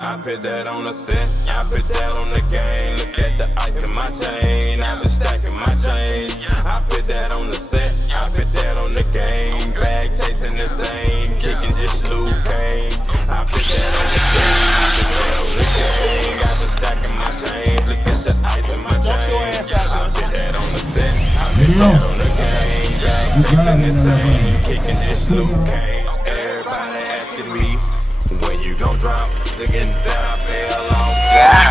I put that on the set, I put that on the game. Look at the ice in my chain, I've been stacking my change. I put that on the set, I put that on the game. Bag chasing the same, kicking just Luke Kane. I put that on the set, I put that on the game. I've been stacking my change, look at the ice in my chain. I put that on the set, I put that on the game. Bag chasing the same, kicking just Luke Kane. Everybody asking me, when you gon' drop? Again, that I fell off,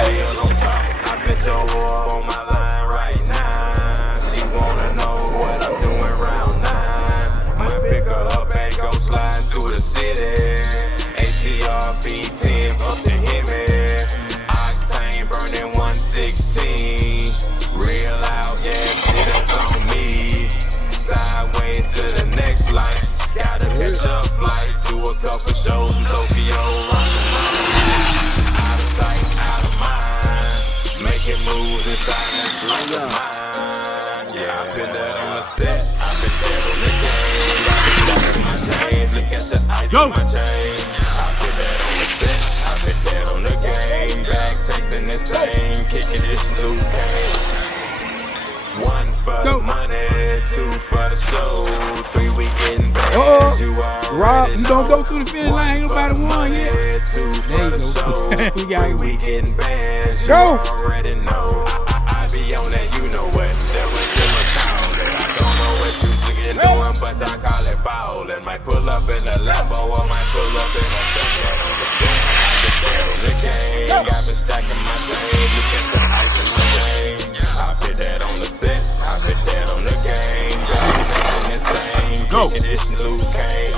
fell on top. I bet your whore on my line right now. She wanna know what I'm doing round 9. Might pick her up and go sliding through the city. ATR B10 up to hit me. Octane burning 116. Real out, yeah, that's on me. Sideways to the next light. Gotta catch a flight. Do a couple shows in Tokyo. Moves inside that's like a mind. Yeah, I put that on the set, I put that on the game. I put that on my chains, look at the ice on my chain. I put that on the set, I put that on the game. Back chasing the same, kicking this Luke Kane. 1 for the money, 2 for the show, 3 we getting back. You Rob, you don't go through the finish line, ain't nobody won yet. 2 for the show, we got 3 we getting banned. You go. already know. I be on that, you know what. That was in my town. I don't know what you chicken doing, but I call it ballin'. Might pull up in a Lambo or might pull up in a Sunday on the set. I put that on the game. Got been stacking my chain. Look at the ice in my chain. I put that on the set. I put that on the game. Got chasing the same. Kicking this Luke Kane.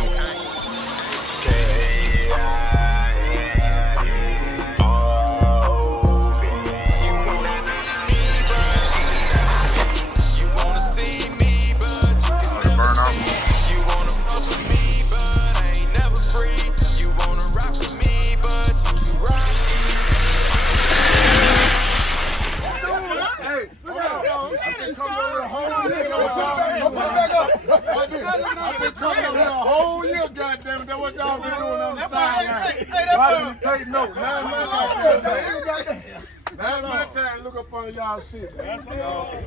I've been coming up here a whole year, goddammit. That's what y'all been doing on the sideline. Why did you take note? Now my time, look up on y'all shit.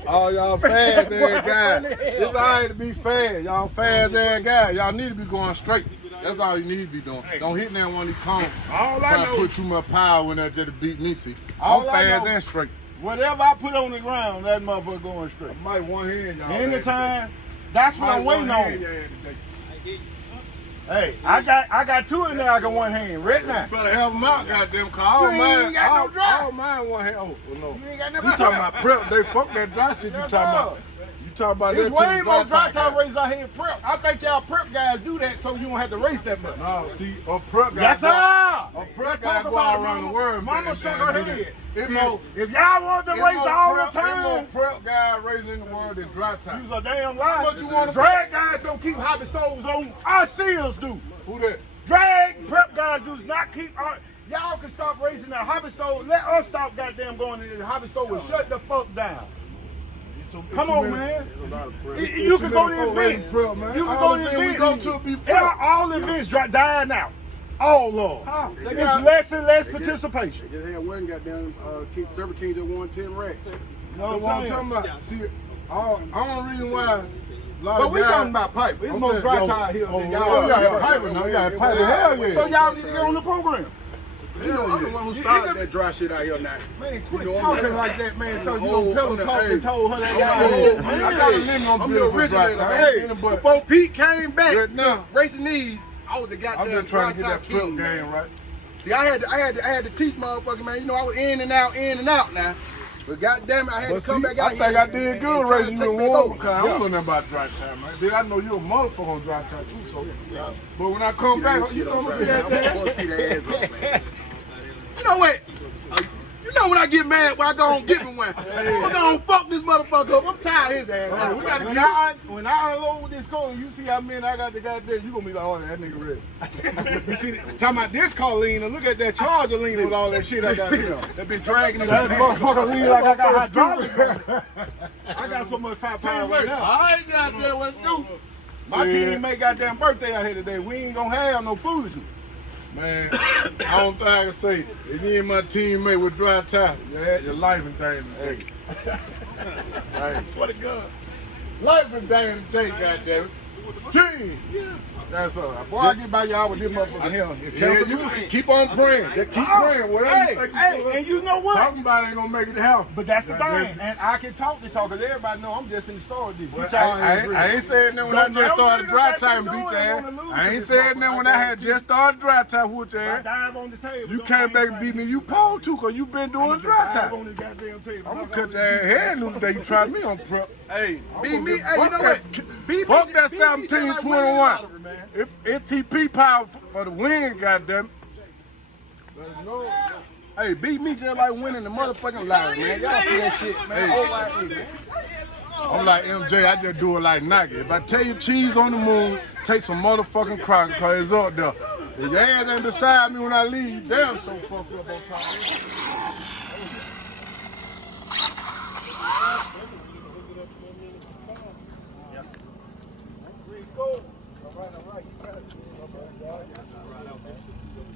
All y'all fast ass guys. It's alright to be fast. Y'all fast ass guys. Y'all need to be going straight. That's all you need to be doing. Don't hit that one of these cones. Try to put too much power in there just to beat me, see. I'm fast and straight. Whatever I put on the ground, that motherfucker going straight. I might one hand, y'all. Anytime, that's what I'm waiting on. Hey, I got 2 in there. I got 1 hand right now. You better have them out, goddamn. Cause all mine, all mine 1 hand. Oh no. You ain't got no You talking about prep? They fuck that dry shit. You talking about? You talking about There's that? way more dry time races out here in prep. I think y'all prep guys do that so you don't have to race that much. No, see, a prep guy. Yes, sir. A prep guy go all around the world. Mama shook her head. If y'all want to race all the time, prep guy racing in the world in dry time. you's a damn liar. What you want? Drag guys don't keep hobby stoves on. Our seals do. Who that? Drag prep guys does not keep our. Y'all can stop racing that hobby stove. Let us stop goddamn going into the hobby stove and shut the fuck down. Come on, man. You can go to events. You can go to events. All events die now. All of them. It's less and less participation. They just had one goddamn Server King just won 10 racks. No, what I'm talking about. See, only reason why. But we talking about pipe. It's more dry tire here than y'all. You got pipe now. You got pipe. Hell yeah. So y'all need to get on the program. You know, I'm the one who started that dry shit out here now. Man, quit talking like that, man. So you don't pillow talk and told her that. I got a limit on I'm the originator. Hey, before Peake came back to racing these, I was the goddamn I'm just trying to get that prep king, game right. See, I had to teach motherfucker, man. You know, I was in and out now. But goddamn it, I had to come back out here. I think I did good racing you in one because I don't know nothing about dry time, man. Then I know you're a motherfucker on dry time too, so. But when I come back, you know what? You know what? You know when I get mad, when I go and get me one. I'm gonna fuck this motherfucker up. I'm tired of his ass. We gotta when I unload this car and you see how many I got the goddamn, you gonna be like, oh, that nigga ready. You see, talking about this car leaning, look at that Charger leaning with all that shit I got here. That been dragging it. That motherfucker leaning like I got hydraulics. I got so much firepower right now. I ain't got there what to do. My teammate goddamn birthday out here today. We ain't gonna have no foolishness. Man, I don't think I can say it. If you and my teammate with dry tie, your life in danger today. Hey, what a gun. Life in danger today, goddammit. King. That's all. Boy, I get by y'all with this motherfucker here. It's you keep on praying. Just keep praying. Whatever and you know what? Talking about it ain't gonna make it happen. But that's the thing. And I can talk this talk because everybody know I'm just finna start this. Well, I ain't saying that when I just started dry time, beat your ass. I ain't saying that when I had just started dry time, with your ass. Dive on this table. You came back and beat me. You pulled too, because you been doing dry time. On this goddamn table. I'm gonna cut your ass head loose the day you try me on prep. Hey, Beat me. Hey, you know what? Fuck that 17-21. If NTP power for the win, goddamn. Let's go. Hey, beat me just like winning the motherfucking lottery, man. Y'all see that shit, man. Hey. I'm like MJ, I just do it like Nike. If I tell you cheese on the moon, take some motherfucking Crocker, cause it's up there. If your ass ain't beside me when I leave, you damn so fucked up on top of it.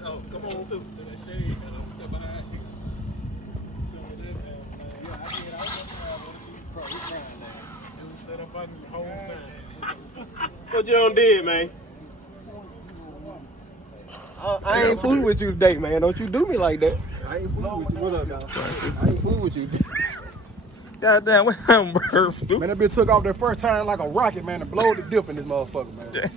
Oh, come on through to that shade, man. I'm step behind you. Tell me that, man. Yeah, I said I was probably crying now. You set up on the whole time. What you done did, man? I ain't fooling with you today, man. Don't you do me like that. I ain't fooling with you. What up, y'all? I ain't fooling with you. Goddamn, what happened, bro? Man, that bitch took off that first time like a rocket, man, and blowed the dip in this motherfucker, man.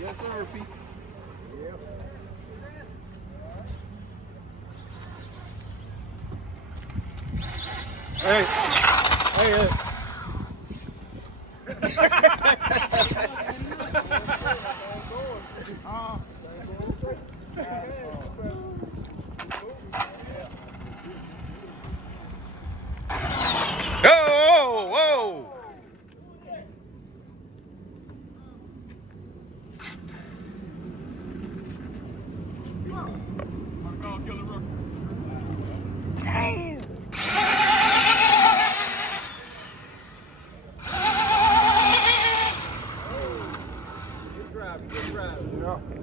Yes, sir, Peake. Hey. Hey, whoa, whoa.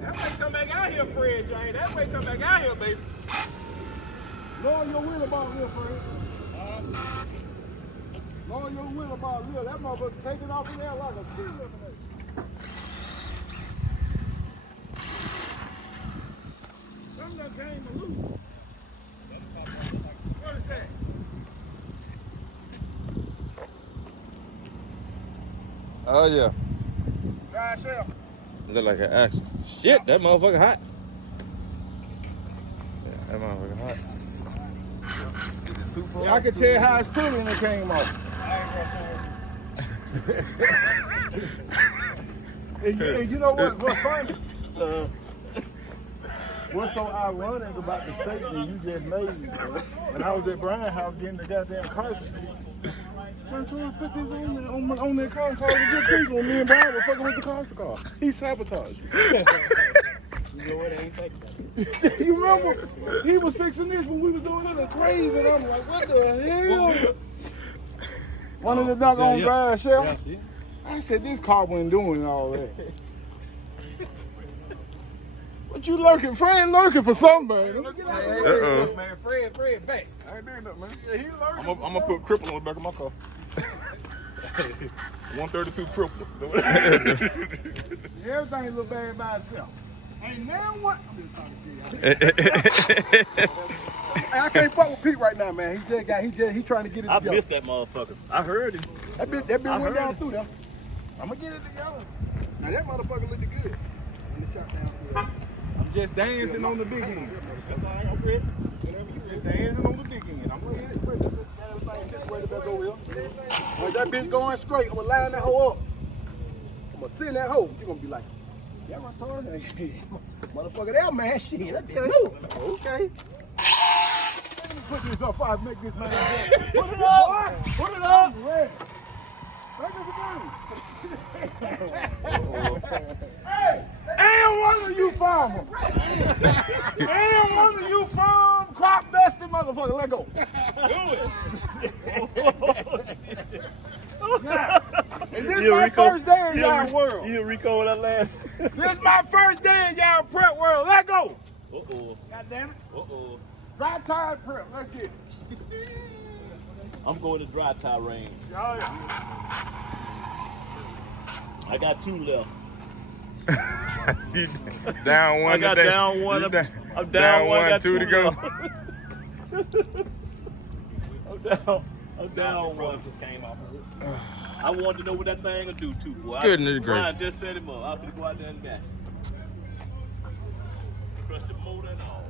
That way come back out here, Fred, Jane. That way come back out here, baby. Lower your wheel about real, friend. Lower your wheel about real. That motherfucker taking off in there like a ski lift. Something that came to lose. What is that? Oh, yeah. Dry shell. Look like an accident. Shit, that motherfucker hot. Yeah, that motherfucker hot. Yeah, I could tell how it's pulling when it came off. and you know what's funny? What's so ironic about the statement you just made? When I was at Brian's house getting the goddamn Carson fixed, I'm trying to put this on their car and call it a good piece when me and Brian were fucking with the Carson car. He sabotaged me. You know what? I ain't thinking about it. You remember? He was fixing this when we was doing it crazy, and I'm like, what the hell? One of the doggone dry shell. I said, this car wasn't doing all that. What you lurking? Fred lurking for somebody. Uh-oh. Man, Fred back. I ain't doing nothing, man. Yeah, he lurking. I'm gonna put cripple on the back of my car. 132 cripple. Everything look bad by itself. Ain't now what? I'm just talking shit. Hey, I can't fuck with Pete right now, man. He trying to get it I together. missed that motherfucker. I heard him. That bitch went down through there. I'm gonna get it together. Now that motherfucker looked good. He shot down through there. I'm just dancing on the big end. That's all right, I'm ready. Just dancing on the big end. I'm gonna hit it. When that bitch going straight, I'm gonna line that hoe up. I'm gonna send that hoe. You're gonna be like, yeah, my car. Motherfucker, that man, shit, that bitch moving. Okay. Let me put this up before I make this man. Put it up! Put it up! Hey! And one of you farmers! And one of you farm crop dusting motherfucker. Let go. Now, and this is my first day in y'all world. You Rico that last. This is my first day in y'all prep world. Let go. Uh-oh. God damn it. Uh-oh. Dry tire prep. Let's get it. I'm going to dry tie range. Oh, yeah. I got 2 left. You down one I got today. down one. You I'm down one. I got 2 to go. I'm down one. Just came off of it. I wanted to know what that thing would do too, boy. Goodness gracious. Ryan just set him up. I'm gonna go out there and got him. Crush the motor and all.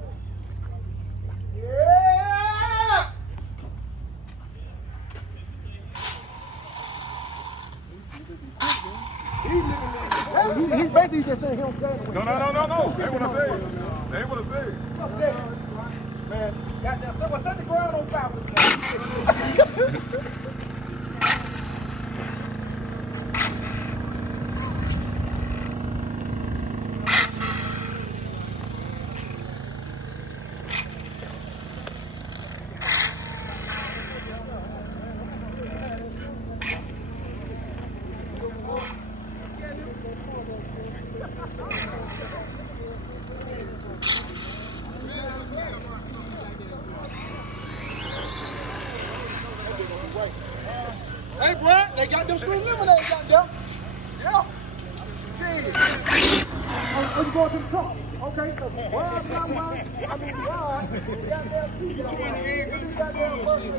Yeah! He basically just saying he don't stand away. No. They ain't what I said. They ain't what I said. Man, goddamn, someone set the ground on fire. Hey, bro, they got them screen lemonade got them. Yeah. Shit. Oh, you going to the top? Okay, so why? I mean, why? Goddamn people. Goddamn birthday.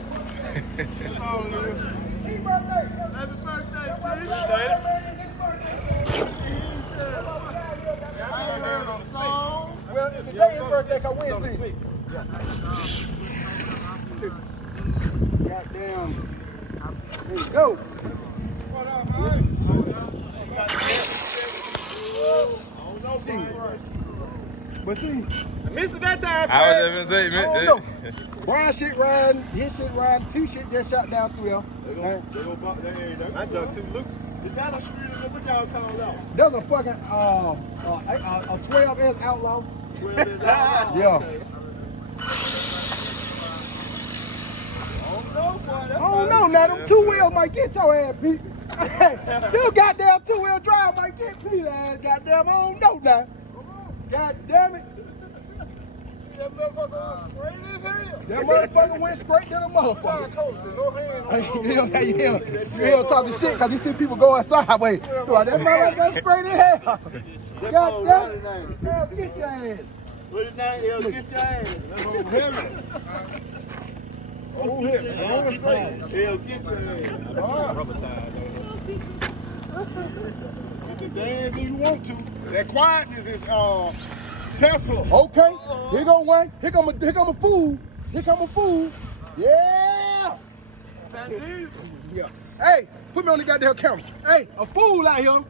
Happy birthday, T. Well, today is birthday, because Wednesday. Goddamn. There you go. What up, man? But see, Mr. That time, I was even say, Brian shit riding, his shit riding, 2 shit just shot down through there. I dug 2 loops. Is that a street? What y'all call that? There's a fucking a 12S outlaw. 12 outlaw. Yeah. Okay. I don't know now, them 2 wheels might get your ass beat. Hey, them goddamn 2-wheel drive might get Pete's ass, goddamn, I don't know now. God damn it. that motherfucker straight as hell. That motherfucker went straight to the motherfucker. No hand on You hear talking shit because you see people going sideways. That motherfucker straight as hell. God damn it. Hell, get your ass. What is that? Hell, get your ass. Oh, hit me. Hell, get your ass. Rubber tie. You can dance if you want to. That quietness is Tesla. Okay, here go one. Here come a fool. Here come a fool. Yeah. Yeah. Hey, put me on the goddamn camera. Hey, a fool out here.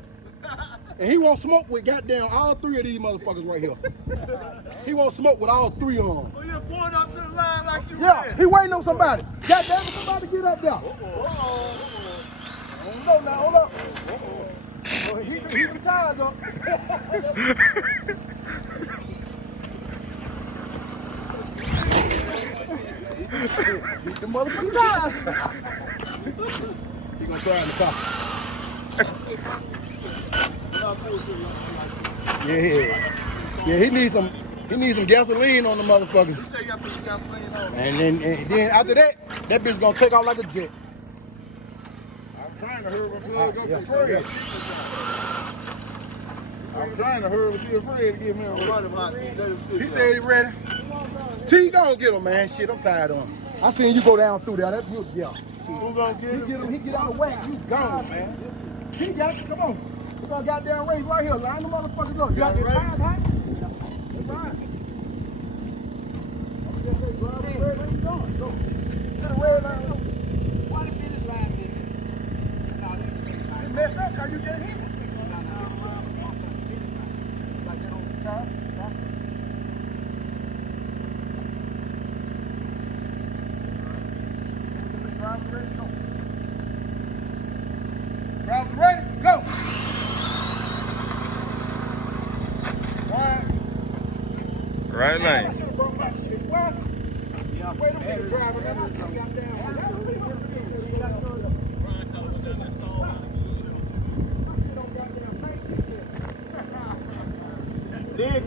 And he won't smoke with goddamn all 3 of these motherfuckers right here. He won't smoke with all 3 of them. Well, you're going up to the line like you Yeah, he waiting on somebody. Goddamn it, somebody get up there. Hold on now, hold up. He retired though. The motherfucker died. He gonna try in the car. Yeah, he needs some gasoline on the motherfucker. You say you got to put some gasoline on. And then after that bitch gonna take off like a jet. I'm trying to hurry before I go to Fred. I'm trying to hurry to see if Fred to give me a run. He said he ready. T, go and get him, man. Shit, I'm tired of him. I seen you go down through there. That's beautiful. Yeah. Who gonna get him? He get out of the way. You gone, man. He got, come on. We're gonna goddamn race right here. Line the motherfuckers up. You got your tires hot? That's right. Where you going? Go. To the red line. Why the finish line is? It's messed up because you just hit it. Like that on the top. Driver ready? Go! Right lane. Why?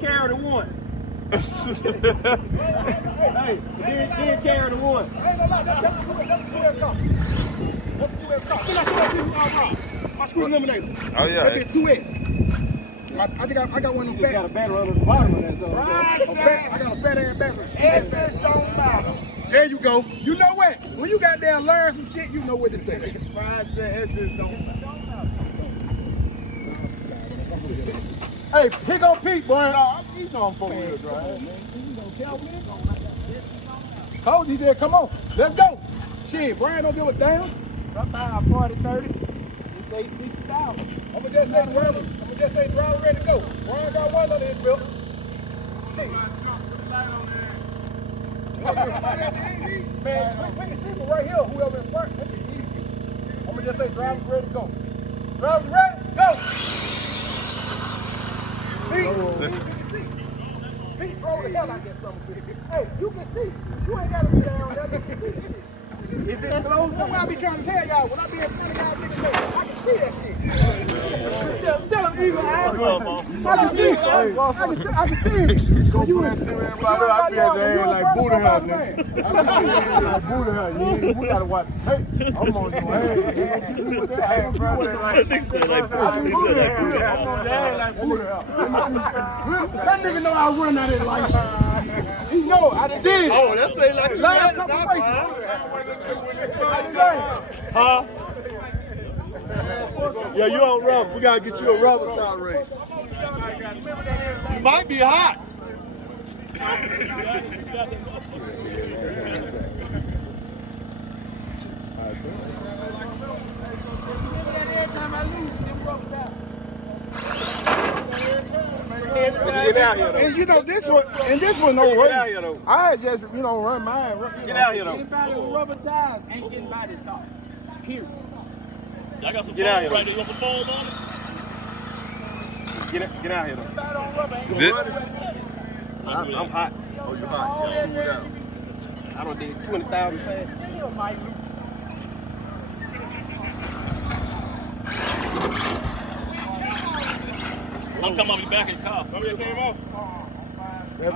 carry the one. Hey, didn't carry the one. I ain't gonna lie, that's a 2S car. That's a 2S car. Then I show you my screw eliminator. Oh yeah. That be a 2S. I got one of them fat. You got a battery on the bottom of that. So I got a fat ass battery. SS don't matter. There you go. You know what? When you got down learn some shit, you know what to say. 5 cents SS don't matter. Hey, here go Peake, boy. You know I'm 4-wheel drive. Told you, he said, come on, let's go. Shit, Brian don't give a damn. Sometimes 40, 30. You say 60,000. I'ma just say driver ready to go. Brian got one on his belt. Shit. Man, we can see me right here, whoever in front. That shit easy. I'ma just say driver ready to go. Driver ready, go. Peake roll the hell out that something. Hey, you can see. You ain't gotta be down there. You can see the shit. Is it close? That's why I be trying to tell y'all. When I be in front of y'all, niggas, I can see that shit. Tell them Eagle Eye. I can see it. I can see it. Go for that shit, everybody. I be at the end like booty hut, nigga. I be seeing like booty hut. We gotta watch the tape. I'm on your head. That nigga know I run out of life. He know I done did. Oh, that's ain't like Last couple races. Huh? Yeah, you on rubber. We gotta get you a rubber tire race. You might be hot. Get out here, though. And you know this one no way. I just run mine. Get out here, though. Anybody with rubber tires ain't getting by this car. Period. I got some Get out foam here. right there. You want some foam on it? Get out here, though. I'm hot. Oh, you hot. Yeah, move down. I done did 20,000 fast. Some come off the back of the car. Some of came off.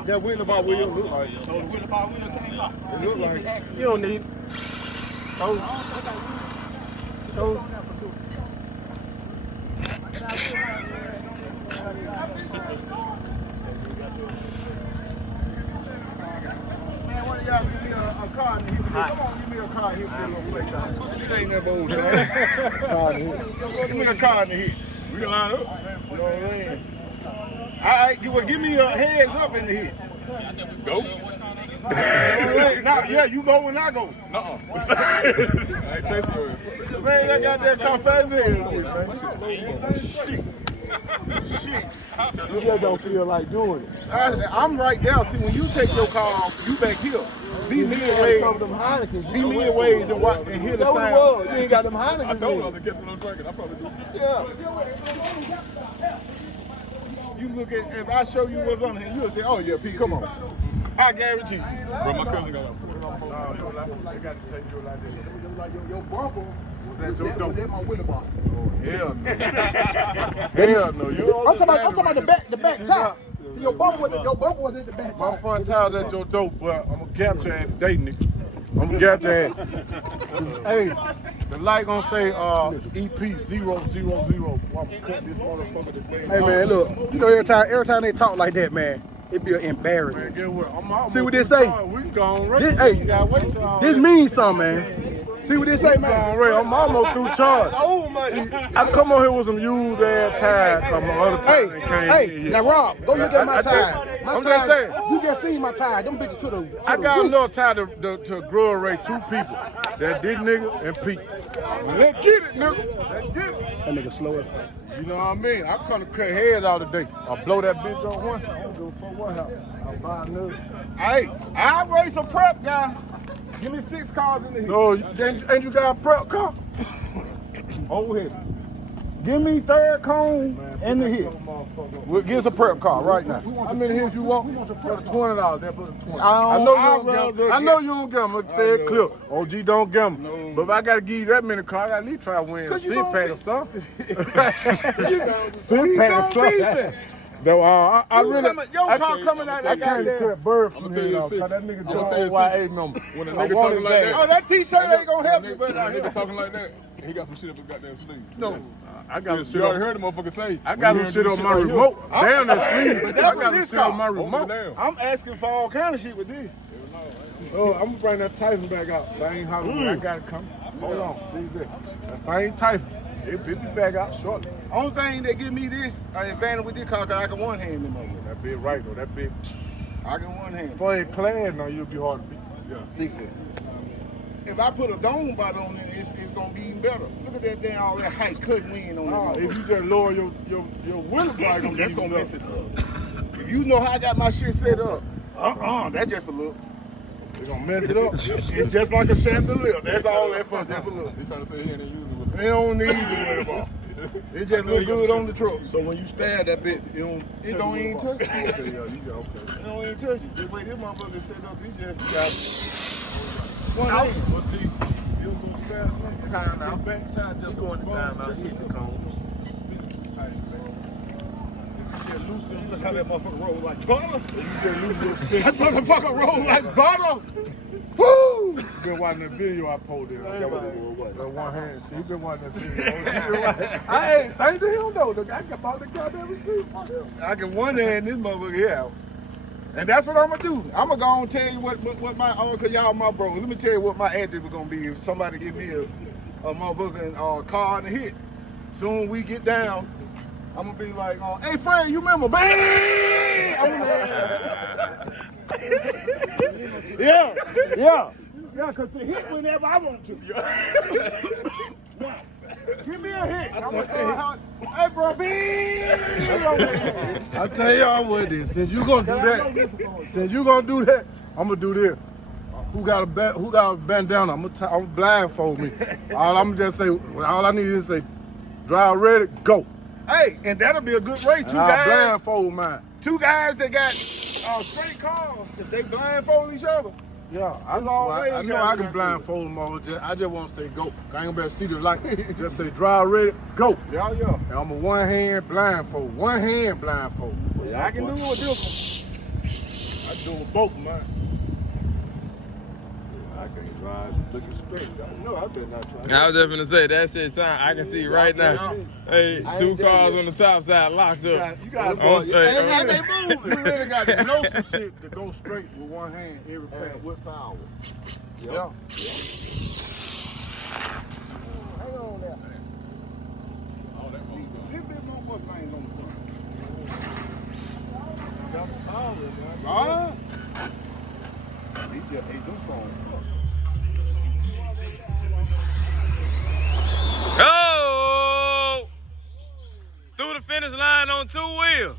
That wheel bar wheel look like. So the wheel bar wheel came off. It look like. You don't need it. Man, one of y'all give me a car and hit me. Come on, give me a car and hit me a little playtime. This ain't that bullshit. Give me a car and hit. We can line up. You know what I'm saying? Alright, give me a heads up in the hit. Go. Yeah, you go when I go. I ain't chasing you. Man, I got that car fast as hell, man. Shit. You just don't feel like doing it. I'm right there. See, when you take your car off, you back here. Be midways and hear the sound. You ain't got them Heinekens. I told you I was a kid from no drinking. I probably do. Yeah. You look at, if I show you what's on here, you'll say, oh yeah, Pete, come on. I guarantee you. Bro, my cousin got to put it on. They got to take you like this. Your bumper Was that your dope? was in my window bar. Hell no. Hell no. I'm talking about the back top. Your bumper was in the back My top. front tire's at your dope, but I'm going to capture it today, nigga. I'm going to capture it. Hey, the light going to say EP000. I'm going to cut this motherfucker today. Hey man, look, you know every time they talk like that, man, it be embarrassing. Man, get what? I'm almost See what they say? We gone right. This, hey, You gotta wait till all this that. means something, man. See what they say, Gone man? right. I'm almost through charge. Oh, my. See, I come on here with some used ass tires, cause my other tires ain't came in Hey, yet. now Rob, go look at my tires. I'm just saying. You just seen my tires. Them bitches to the I got roof. enough tire to grow array 2 people. That this nigga and Peake. Let's get it, nigga. Let's get it. That nigga slow as fuck. You know what I mean? I come to cut heads out today. I blow that bitch on one. I don't give a fuck what happens. I'll buy another. Hey, I race a prep guy. Give me 6 cars in the hit. No, ain't you got a prep car? Over here. Give me 3rd cone in the hit. We'll get us a prep car right now. How many hits you want? For the $20. There for the 20. I I know I'd you rather don't get. I know you don't get them. Say it clear. OG don't get them. No. But if I gotta give you that many cars, I gotta at least try to win a 6-pack or something. 6-pack or something. That I really. Your car coming out I that can't goddamn. cut bird I'm from gonna tell you here a off. secret. That nigga I'm gonna tell you a YA secret. number. When a I nigga want talking his like ass. that, Oh, that T-shirt ain't gonna help you, when but a nigga talking like that, he got some shit up his goddamn sleeve. No. I got some You shit already on. heard the motherfucker say. I got some shit on my remote. Damn that sleeve. But I that's what got some this shit on my car. remote. I'm asking for all kind of shit with this. Oh, I'm gonna bring that Tyson back out. Same Hollywood. I got it coming. Hold on. See this. That same Tyson. It be back out shortly. Only thing that give me this advantage with this car, cause I can one hand them over. That big right though. That big. I can one hand. For a clad, no, you'll be hard to beat. Yeah. 60. If I put a dome body on it, it's gonna be even better. Look at that damn all that height cutting wind on Nah, it. if you just lower your wheel bar, That's gonna mess it up. If you know how I got my shit set up, that's just for looks. It's gonna mess it up. It's just like a chandelier. That's all that for, just for looks. He trying to say he ain't using it. They don't need to worry about. It just look good on the truck. So when you stab that bit, it don't even touch you. Okay, yeah, you got okay. It don't even touch you. Just wait, this motherfucker set up, he just got one hand. Well, see, you'll go fast. Time out. Back time just going to time out. Hit the cone. Look how that motherfucker roll like butter. You just lose your stick. That motherfucker roll like butter. Woo! Been watching that video I posted. That one hand. See, you been watching that video. I ain't thank to him though. I got about the goddamn receipt. I can one hand this motherfucker here out. And that's what I'm gonna do. I'm gonna go and tell you what my cause y'all my bro. Let me tell you what my attitude was gonna be if somebody give me a motherfucking car and a hit. Soon we get down, I'm gonna be like, hey Fred, you remember? Bang! Yeah, cause the hit whenever I want to. Give me a hit. I'm gonna say, hey bro, bang! I tell y'all what it is. Since you gonna do that, I'm gonna do this. Who got a bandana? I'm gonna blindfold me. All I need is say, drive ready, go. Hey, and that'll be a good race. Blindfold mine. Two guys that got straight cars, if they blindfold each other. Yeah, I know I can blindfold them all. I just want to say go. I ain't gonna be able to see the light. Just say drive ready, go. Yeah. And I'm a one hand blindfold. Yeah, I can do it with this I can do it with both of mine. I can't drive looking straight. No, I better not try. I was just gonna say that shit sound. I can see right now. Hey, two cars on the top side locked up. You got Oh, you really got to know some shit to go straight with one hand every pass with power. Yeah. Hang on there. This big motherfucker ain't on the front. He just ate them phone. Oh! Through the finish line on two wheels.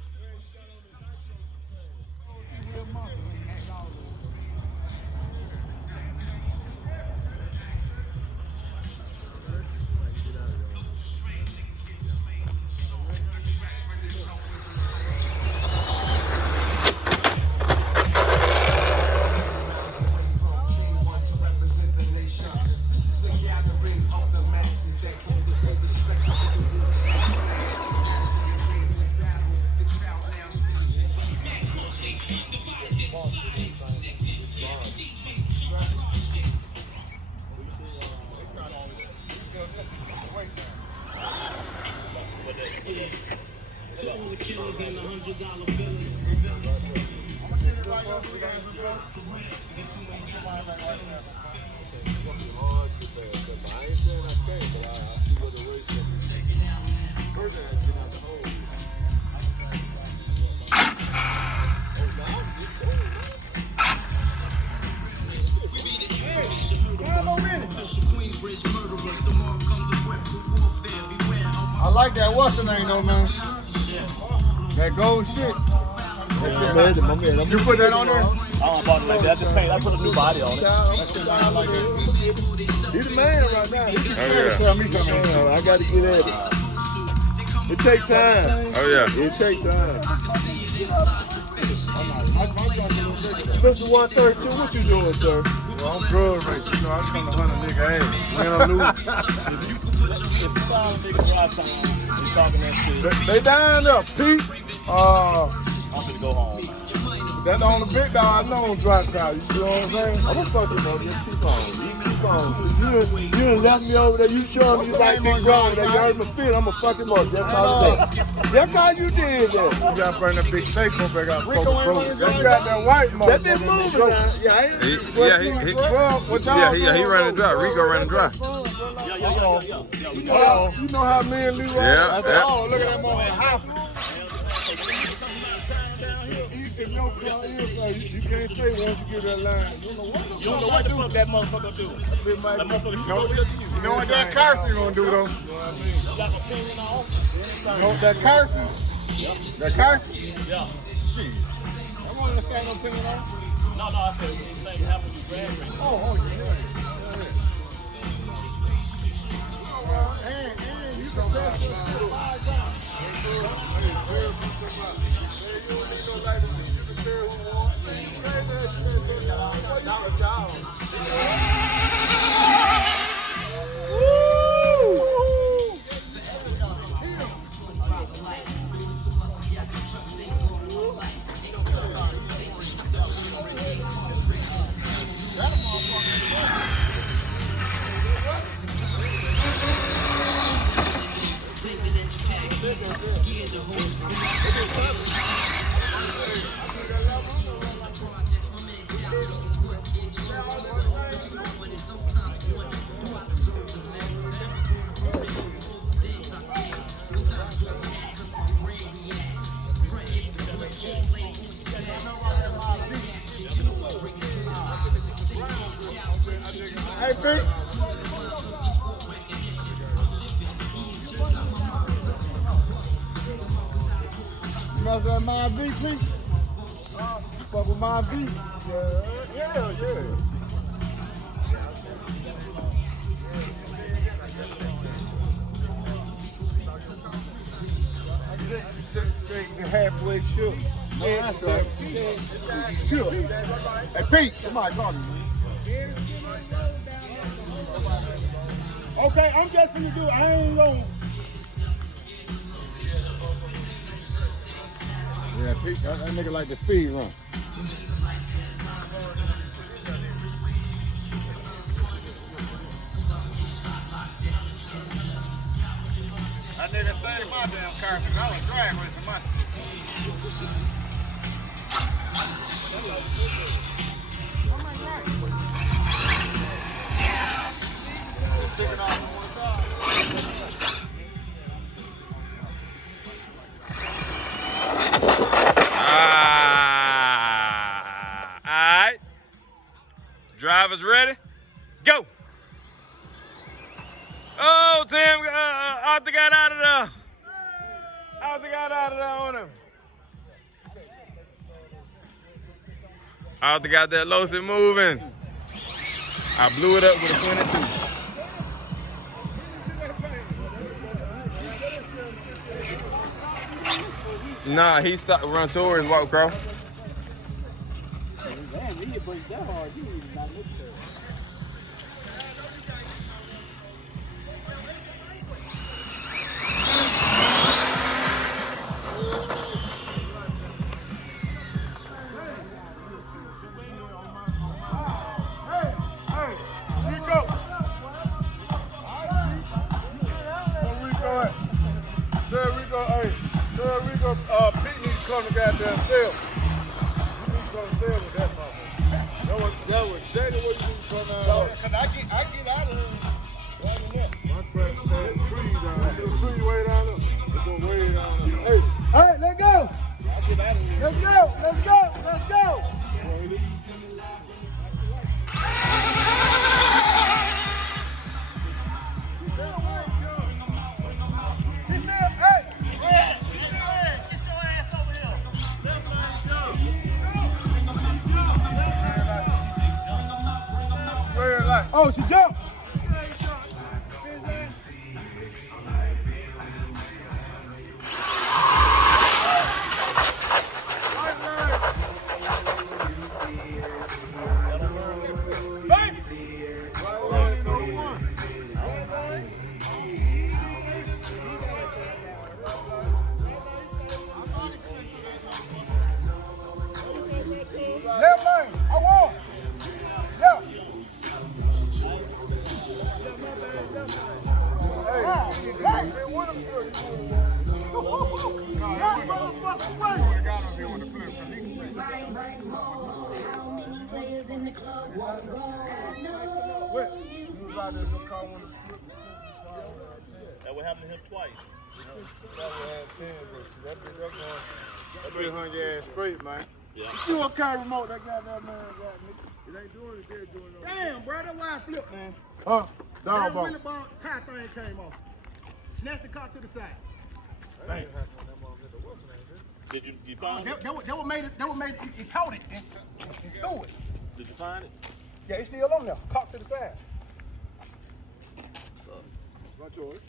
I like that what's the name though, man? That gold shit. You put that on there? I put a new body on it. He's the man right now. He's the yeah. tell me something. I got to get at it. It takes time. Oh yeah. It takes time. Mr. 132, what you doing, sir? Well, I'm drug racing. You know, I'm trying to hunt a nigga ass. Win or lose. They down up, Peake. I'm gonna go home. That's the only big dog I know on dry time. You see what I'm saying? I'm gonna fuck him up. Just keep on. Keep on. You done left me over there. You showing me you like big grown. That you hurt my feet. I'm gonna fuck him up. Just how Just how you did that. You gotta bring that big steak on back out. That got that white motherfucker. That been moving now. He running dry. Rico running dry. You know how me and Leroy. Yeah. Oh, look at that motherfucker house. You can't say once you get that line. You don't know what the fuck that motherfucker do. That motherfucker show me. You know what that Carson gonna do though? You got an opinion on? That Carson? That Carson? Yeah. Shit. I want to say no opinion on. No, I said these things happen to graduates. Oh, yeah. And you can Hey, Peake. You mess with my beat, Peake? Fuck with my beat? Yeah. Halfway shook. No, that's right. Shook. Hey, Peake, somebody call me, man. Okay, I'm guessing you do. I ain't long. Yeah, Peake, that nigga like the speed run. That nigga saved my damn car because I was drag racing my Alright. Drivers ready? Go! Oh, Tim, Arthur got out of there. Arthur got out of there on him. Arthur got that Losi moving. I blew it up with a 22. Nah, he stopped, run towards, walk across. Damn, he hit break that hard. You need to not look there. Peake needs to come to goddamn sale. You need to come to sale with that motherfucker. That was shady what you need to come out. because I get out of here. My crack, there's trees down there. There's trees way down there. Let's go way down there. Hey, All right, let's go. I get out of here. Let's go. Oh, she jumped. That what happened to him twice. That bitch hung your ass straight, man. Yeah. You see what kind of remote that goddamn man got, nigga? It ain't doing it, they're doing it. Damn, bro, that's why I flipped, man. Huh? That Dog ball. wheelie bar tire thing came off. Snatched the car to the side. Dang. Did you find it? That what made it, it caught it and threw it. Did you find it? Yeah, it's still on there, caught to the side. Not yours.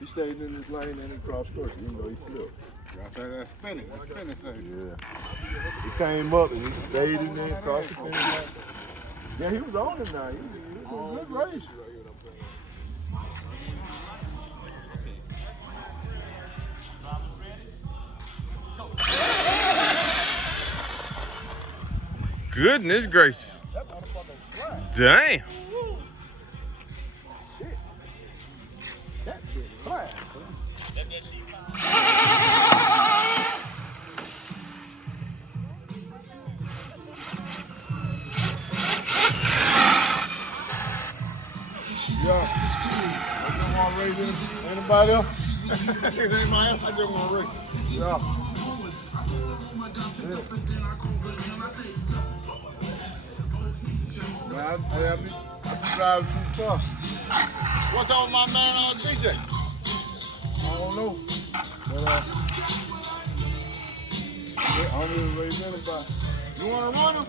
He stayed in his lane and he crossed court, even though he flipped. That's spinning. That's spinning thing. Yeah. He came up and he stayed in there, crossed the finish line. Yeah, he was on it now. He was a good race. Goodness gracious. Damn. Anybody else? Anybody else? I just want to race. Yeah. Man, I be driving too far. What's on my man TJ? I don't know. But I don't even raise anybody. You want to run him?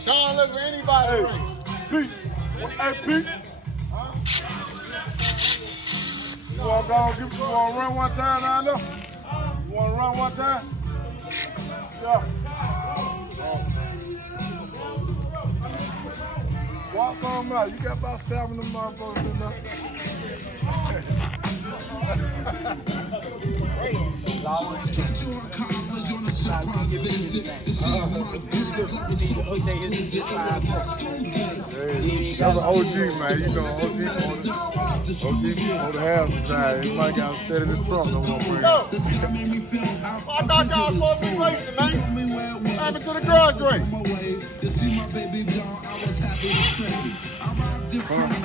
Sean, look for anybody to race. Peake. Hey, Peake. You want to run one time down there? You want to run one time? Yeah. Walk some out. You got about 7 of them motherfuckers in That's an OG, man. You know, OG on the house side. Everybody got to set in the trunk. Don't want to bring it. I thought y'all was supposed to be racing, man. What happened to the Grudge race?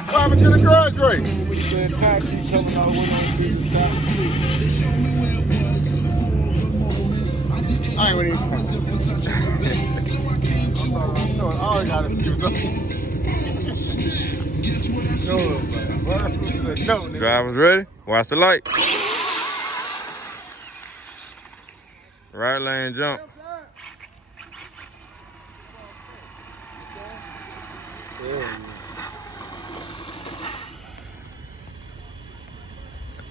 What happened to the Grudge race? We said time keep coming out. We're going to do stop. I ain't with I always got to keep going. No, Drivers ready? Watch the light. Right lane jump.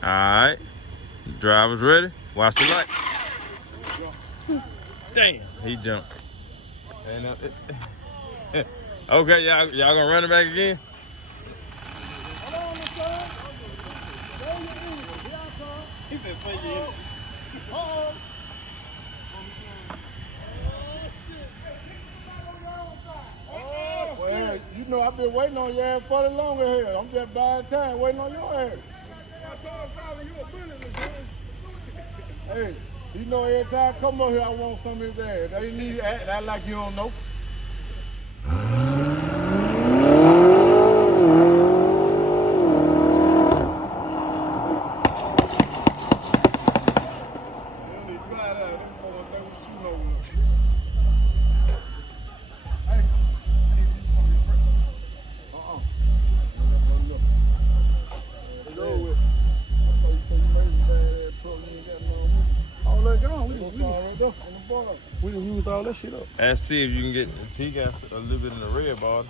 All right. Drivers ready? Watch the light. Damn, he jumped. Okay, y'all gonna run it back again? He been putting you in. Well, you know, I've been waiting on your ass for the longer here. I'm just buying time, waiting on your ass. Hey, you know, every time I come up here, I want some of his ass. They need to act like you don't know. We used all that shit up. Ask see if you can get. He got a little bit in the red ball. You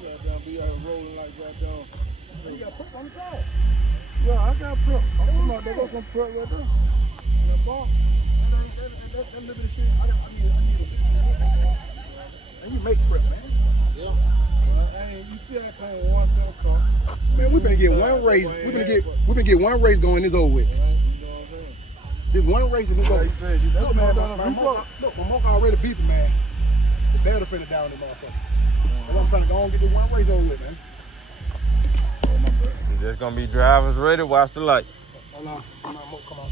got down, be out rolling like that down. You got prep on the side. Yeah, I got prep. I'm talking about there goes some prep right there. And that ball. That little bit of shit. I need a and you make prep, man. Yeah. You see I come with 1 cell car. Man, we finna get one race. We finna get one race going. This over with. This one race is over. Look, man, my motor already beeping, man. The battery finna down this motherfucker. That's what I'm trying to go on and get this one race over with, man. It's gonna be drivers ready. Watch the light. Hold on. Come on.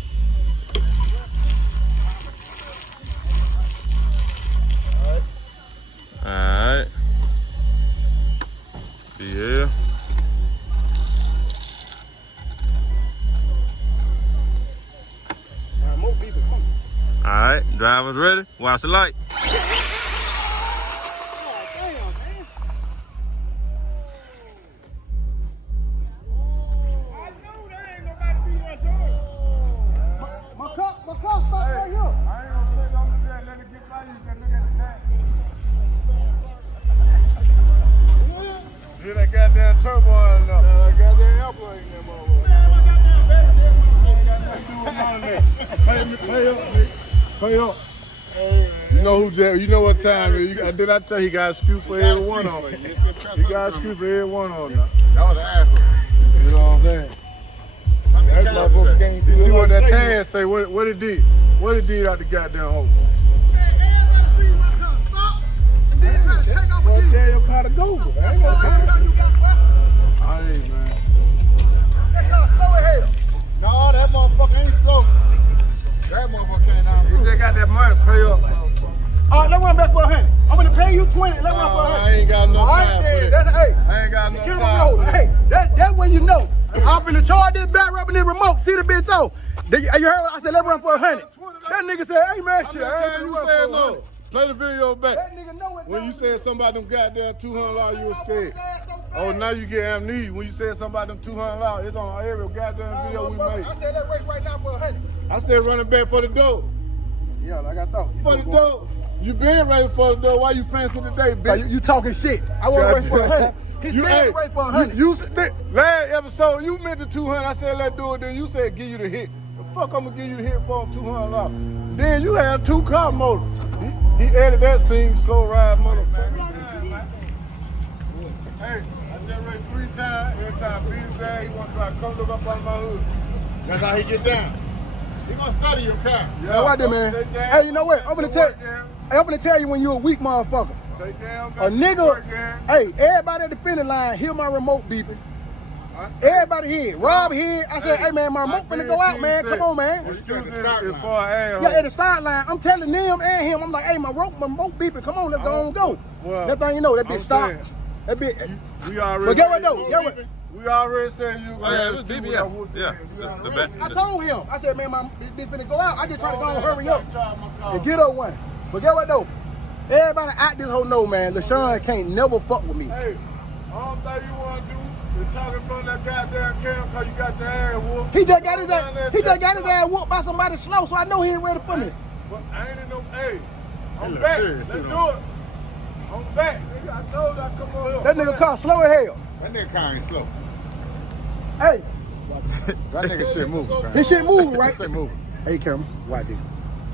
Alright. Yeah. More people, come on. Alright, drivers ready. Watch the light. My car spot right here. I ain't gonna sit on the bed, let it get by you, just look at the tag. Hear that goddamn turbo on up. Goddamn airplane in that motherfucker. Pay up. You know who that? You know what time it is. Did I tell you, he got a skew for every one on it? He got a skew for every one on it. That was an asshole. You know what I'm saying? That's motherfucker can't see. You see what that tag say? What it did? What it did out the goddamn hole? Everybody see my car stop, and then try to take off with you. Tell your car to go, bro. I ain't gonna How you got fucked? I ain't, man. That car slow as hell. No, that motherfucker ain't slow. That motherfucker ain't out. You just got that money, pay up. All right, let's run back for 100. I'm gonna pay you 20. Let's run for 100. I ain't got no All right, time for then. that. That's hey. I ain't got no Get on time the road. for that. Hey, that's when you know. I'm finna charge this back rubbing this remote. See the bitch on. You heard what I said? Let's run for 100. That nigga said, "Hey man, shit, I ain't You finna run said for 100." no. Play the video back. That nigga know it. When you said somebody them goddamn $200, you was scared. Oh, now you get amnesia. When you said somebody them $200, it's on every goddamn video we made. I said let's race right now for 100. I said running back for the dough. Yeah, like I thought. For the dough. You been ready for the dough. Why you fancy today, bitch? You talking shit. I want to race for 100. He's scared to race for 100. You said last episode you meant the 200. I said let's do it. Then you said give you the hit. The fuck I'm gonna give you the hit for $200. Then you had 2 car motors. He added that scene, slow ride motherfucker. Hey, I just raced 3 times. Every time beat his ass, he wants to try to come look up on my hood. That's how he get down. He gonna study your car. Yeah, right there, man. Hey, you know what? I'm gonna tell you when you a weak motherfucker. A nigga, hey, everybody at the finish line hear my remote beeping. Everybody here. Rob here. I said, hey man, my remote finna go out, man. Come on, man. Excuse me if for an Yeah, at the start line, I'm telling them and him, I'm like, hey, my remote beeping. Come on, let's go on go. Well, That thing you know, that bitch I'm stop. saying, That bitch. We already. But get what though? Get what? We already said you. Oh yeah, it was BB. Yeah. The back. I told him. I said, man, my bitch finna go out. I just try to go and hurry up and get her one. But get what though? Everybody out this whole know, man. LaShawn can't never fuck with me. Hey, all thing you want to do is talking from that goddamn camp because you got your ass whooped. He just got his ass whooped by somebody slow, so I know he ain't ready for me. But I ain't in no. Hey, I'm back. Let's do it. I'm back. Nigga, I told you I come over here. That nigga car slow as hell. That nigga car ain't slow. Hey, That nigga shit moving. his shit moving, right? Shit moving. Hey, camera, why did?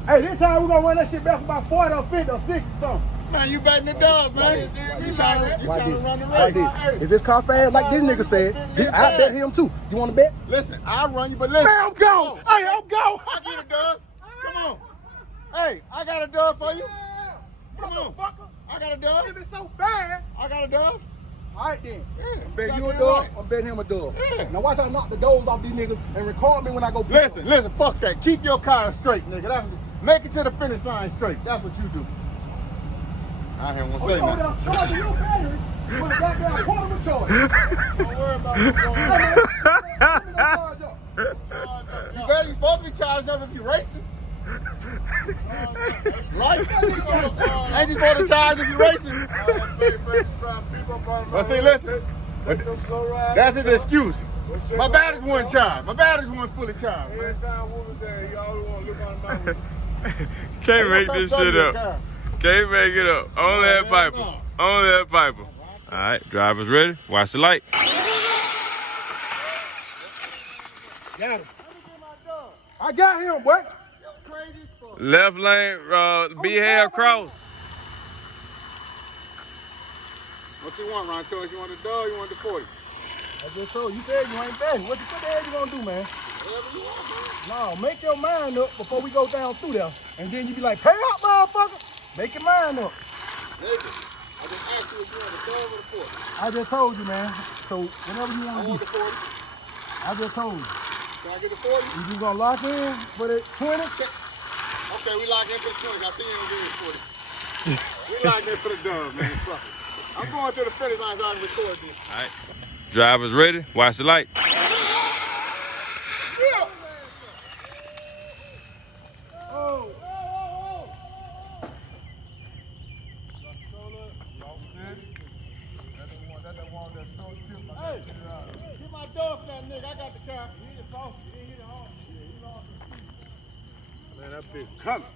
Hey, this time we gonna run that shit back for about 40 or 50 or 60 something. Man, you betting the dog, man. You trying to run the Why race. did? If this car fast like this nigga said, I bet him too. You wanna bet? Listen, I'll run you, but listen. Man, I'm gone. Hey, I'm gone. I get a dub. Come on. Hey, I got a dub for you. Come on. I got a dub. If it's so fast. I got a dub. All right then. Yeah, I'm betting you a goddamn dub. right. I'm betting him a dub. Yeah. Now watch I knock the doors off these niggas and record me when I go pick them. Listen, fuck that. Keep your car straight, nigga. Make it to the finish line straight. That's what you do. I hear one say Oh, nothing. they'll charge your battery with a goddamn portable charge. Don't worry about what's going on. You better you supposed to be charged up if you racing. Right? Ain't you supposed to charge if you racing? Well, see, listen. That's his excuse. My batteries weren't charged. My batteries weren't fully charged, man. Every time we was there, he always want to look on the mountain. Can't make this shit up. Can't make it up. Only that Piper. Only that Piper. All right, drivers ready. Watch the light. Got him. I got him, boy. Left lane, B-Hale cross. What you want, Ron Torres? You want the dog or you want the 40? I just told you, you said you ain't betting. What the hell you gonna do, man? Whatever you want, man. No, make your mind up before we go down through there. And then you be like, pay up, motherfucker. Make your mind up. Listen, I just asked you if you want the dog or the 40. I just told you, man. So whenever you I want to want do. the 40. I just told you. Can I get the 40? You just gonna lock in for the 20? Okay, we lock in for the 20. I see you ain't gonna give me 40. We lock in for the dub, man. Fuck it. I'm going to the finish line so I can record this. All right. Drivers ready? Watch the light. Hey, get my door for that nigga. I got the car. He hit it soft. He didn't hit it hard. Yeah, he lost the speed. Man, that bitch coming.